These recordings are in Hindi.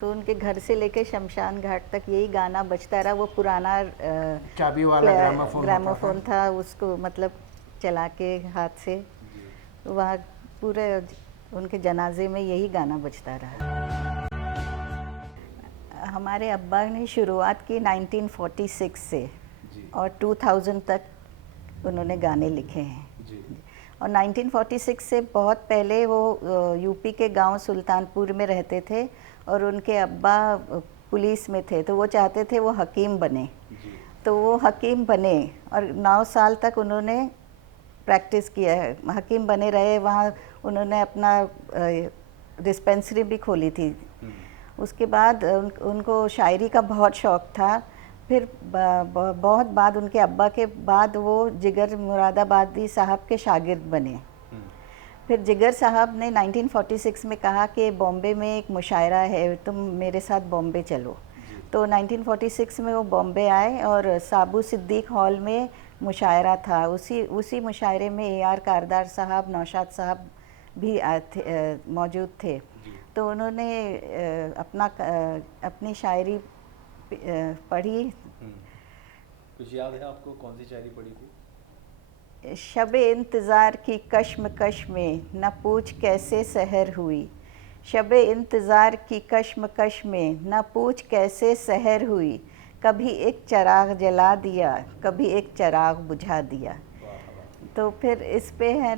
तो उनके घर से लेके शमशान घाट तक यही गाना बजता रहा। वो पुराना चाबी वाला ग्रामोफोन था, उसको मतलब चला के हाथ से वहाँ पूरे उनके जनाजे में यही गाना बजता रहा। हमारे अब्बा ने शुरुआत की 1946 से और 2000 तक उन्होंने गाने लिखे हैं। और 1946 से बहुत पहले वो यूपी के गांव सुल्तानपुर में रहते थे और उनके अब्बा पुलिस में थे, तो वो चाहते थे वो हकीम बने। तो वो हकीम बने और 9 साल तक उन्होंने प्रैक्टिस किया है, हकीम बने रहे। वहाँ उन्होंने अपना डिस्पेंसरी भी खोली थी। उसके बाद उनको शायरी का बहुत शौक़ था। फिर बहुत बाद उनके अब्बा के बाद वो जिगर मुरादाबादी साहब के शागिर्द बने। फिर जिगर साहब ने 1946 में कहा कि बॉम्बे में एक मुशायरा है, तुम मेरे साथ बॉम्बे चलो। तो 1946 में वो बॉम्बे आए और साबू सिद्दीक हॉल में मुशायरा था। उसी मुशायरे में AR कारदार साहब, नौशाद साहब भी मौजूद थे। तो उन्होंने अपनी शायरी पढ़ी। कुछ याद है आपको, कौन सी शायरी पढ़ी थी? शबे इंतज़ार की कश्मकश में न पूछ कैसे सहर हुई। शबे इंतज़ार की कश्मकश में न पूछ कैसे सहर हुई। कभी एक चिराग जला दिया, कभी एक चिराग बुझा दिया। तो फिर इस पे है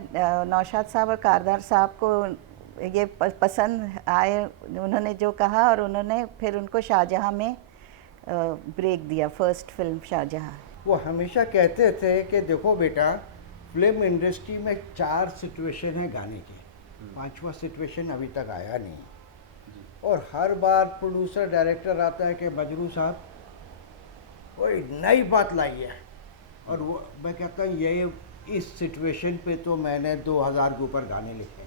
नौशाद साहब और कारदार साहब को ये पसंद आए, उन्होंने जो कहा, और उन्होंने फिर उनको शाहजहाँ में ब्रेक दिया, फर्स्ट फिल्म शाहजहाँ। वो हमेशा कहते थे कि देखो बेटा, फिल्म इंडस्ट्री में 4 सिचुएशन है गाने के, 5वां सिचुएशन अभी तक आया नहीं। और हर बार प्रोड्यूसर डायरेक्टर आता है कि मजरू साहब कोई नई बात लाई है, और वो मैं कहता हूँ ये इस सिचुएशन पे तो मैंने 2000 के ऊपर गाने लिखे,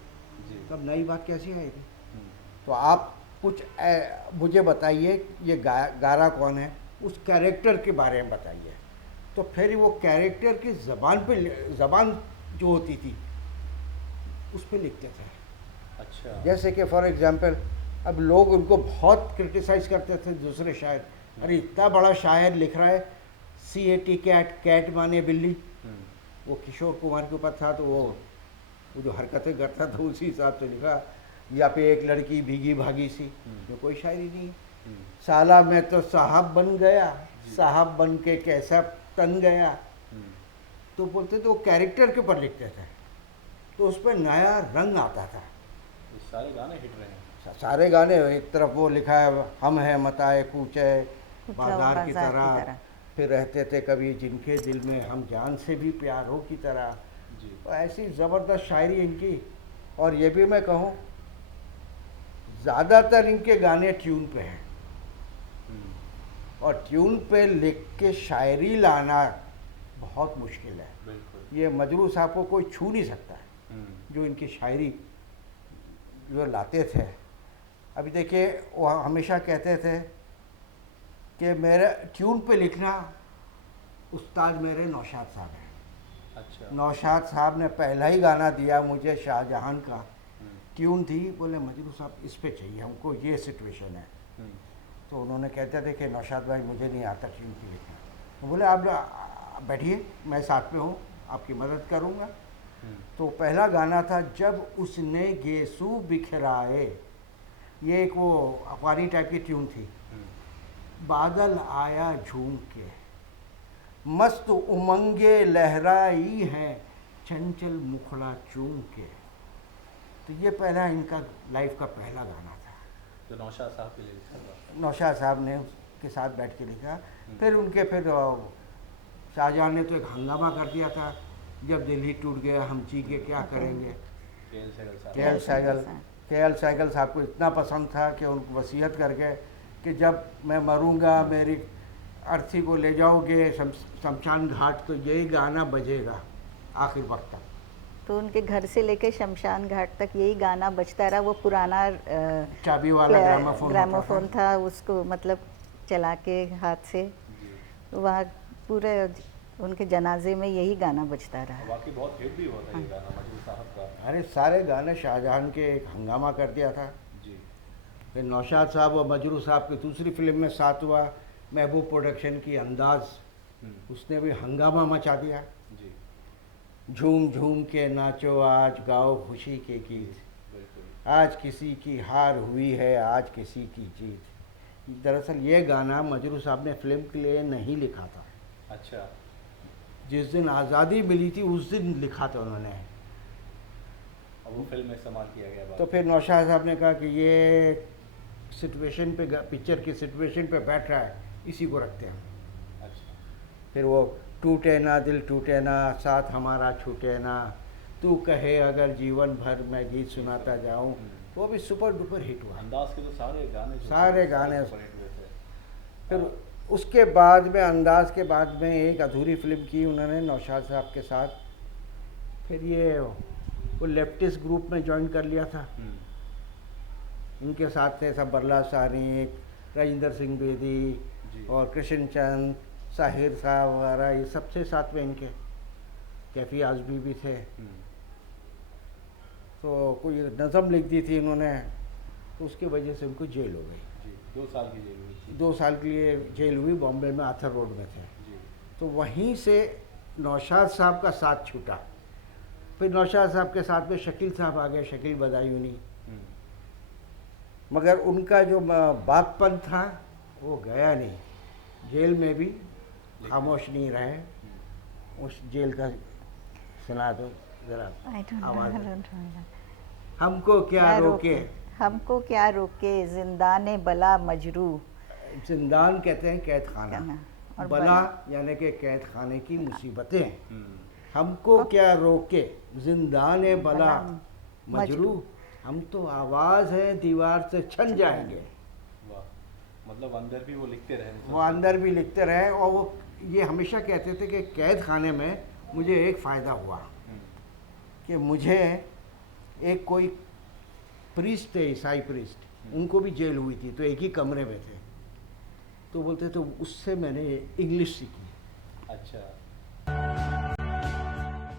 तब नई बात कैसी आएगी? तो आप कुछ मुझे बताइए, ये गारा कौन है, उस कैरेक्टर के बारे में बताइए। तो फिर वो कैरेक्टर की ज़बान जो होती थी उस पे लिखते थे। अच्छा। जैसे कि फॉर एग्जांपल अब लोग उनको बहुत क्रिटिसाइज़ करते थे दूसरे शायर, अरे इतना बड़ा शायर लिख रहा है CAT कैट माने बिल्ली। वो किशोर कुमार के ऊपर था, तो वो जो हरकतें करता था उसी हिसाब से लिखा। या पे एक लड़की भीगी भागी सी, जो कोई शायरी नहीं है। साला मैं तो साहब बन गया, साहब बन के कैसा तन गया। तो बोलते थे वो कैरेक्टर के ऊपर लिखते थे, तो उस पर नया रंग आता था। सारे गाने हिट रहे हैं। सारे गाने, एक तरफ वो लिखा है हम हैं मताए कूचे बाजार की तरह, फिर रहते थे कभी जिनके दिल में हम जान से भी प्यार हो की तरह। तो ऐसी ज़बरदस्त शायरी इनकी। और ये भी मैं कहूँ, ज़्यादातर इनके गाने ट्यून पे हैं, और ट्यून पे लिख के शायरी लाना बहुत मुश्किल है। ये मजरू साहब को कोई छू नहीं सकता है जो इनकी शायरी जो लाते थे। अभी देखिए, वो हमेशा कहते थे कि मेरा ट्यून पे लिखना उस्ताद मेरे नौशाद साहब हैं। अच्छा। नौशाद साहब ने पहला ही गाना दिया मुझे शाहजहां का, ट्यून थी, बोले मजरू साहब इस पे चाहिए हमको, ये सिचुएशन है। तो उन्होंने कहते थे कि नौशाद भाई मुझे नहीं आता ट्यून की लिखना। तो बोले आप बैठिए, मैं साथ में हूँ, आपकी मदद करूँगा। तो पहला गाना था जब उसने गेसू बिखराए, ये एक वो अफगानी टाइप की ट्यून थी। बादल आया झूम के, मस्त उमंगे लहराई है, चंचल मुखड़ा चूम के। तो ये पहला इनका लाइफ का पहला गाना था, तो नौशाद साहब के लिए लिखा था। नौशाद साहब ने उसके साथ बैठ के लिखा। फिर उनके शाहजहां ने तो एक हंगामा कर दिया था, जब दिल ही टूट गया हम जी के क्या करेंगे। KL सहगल साहब को इतना पसंद था कि उनको वसीयत कर गए कि जब मैं मरूंगा मेरी अर्थी को ले जाओगे शमशान घाट, तो यही गाना बजेगा आखिर वक्त तक। तो उनके घर से लेके शमशान घाट तक यही गाना बजता रहा। वो पुराना चाबी वाला ग्रामोफोन था, उसको मतलब चला के हाथ से वहाँ पूरे उनके जनाजे में यही गाना बजता रहा। वाकई बहुत हिट भी हुआ था ये गाना मजरू साहब का। अरे सारे गाने शाहजहां के एक हंगामा कर दिया था। फिर नौशाद साहब और मजरू साहब की दूसरी फिल्म में साथ हुआ, महबूब प्रोडक्शन की अंदाज, उसने भी हंगामा मचा दिया। जी झूम झूम के नाचो आज, गाओ खुशी के गीत, बिल्कुल। आज किसी की हार हुई है, आज किसी की जीत। दरअसल ये गाना मजरू साहब ने फिल्म के लिए नहीं लिखा था, अच्छा जिस दिन आज़ादी मिली थी उस दिन लिखा था उन्होंने। अब वो फिल्म में इस्तेमाल किया गया बाद तो फिर नौशाद साहब ने कहा कि ये सिचुएशन पे, पिक्चर की सिचुएशन पे बैठ रहा है, इसी को रखते हैं। में। अच्छा फिर वो टूटे ना दिल टूटे ना, साथ हमारा छूटे ना, तू कहे अगर जीवन भर मैं गीत सुनाता जाऊं, वो भी सुपर डुपर हिट हुआ। अंदाज के तो सारे गाने जो सारे थे, गाने। सुपरहिट हुए थे। फिर उसके बाद में, अंदाज के बाद में एक अधूरी फिल्म की उन्होंने नौशाद साहब के साथ। फिर ये वो लेफ्टिस्ट ग्रुप में ज्वाइन कर लिया था। इनके साथ थे सब बरला सानी, राजेंद्र सिंह बेदी जी। और कृष्ण चंद, साहिर साहब वगैरह, ये सबसे साथ में इनके। कैफी आजमी भी थे। तो कोई नज़म लिख दी थी इन्होंने, तो उसकी वजह से उनको जेल हो गई। जी 2 साल की जेल हुई थी। 2 साल के लिए जेल हुई, बॉम्बे में आर्थर रोड में थे। जी तो वहीं से नौशाद साहब का साथ छूटा। फिर नौशाद साहब के साथ में शकील साहब आ गए, शकील बदायूनी। मगर उनका जो बातपन था वो गया नहीं, जेल में भी खामोश नहीं रहे। उस जेल का सुना दो जरा आवाज़। हमको क्या रोके, हमको क्या रोके, जिंदाने बला मजरू। जिंदान कहते हैं कैद खाना, और बला यानी कि कैद खाने की मुसीबतें। हमको क्या रोके, जिंदाने बला मजरू, हम तो आवाज़ है दीवार से छन जाएंगे। वाह, मतलब अंदर भी वो लिखते रहे। वो अंदर भी लिखते रहे, और वो ये हमेशा कहते थे कि कैद खाने में मुझे एक फ़ायदा हुआ कि मुझे एक कोई प्रीस्ट थे, ईसाई प्रीस्ट, उनको भी जेल हुई थी, तो एक ही कमरे में थे। तो बोलते तो उससे मैंने इंग्लिश सीखी। अच्छा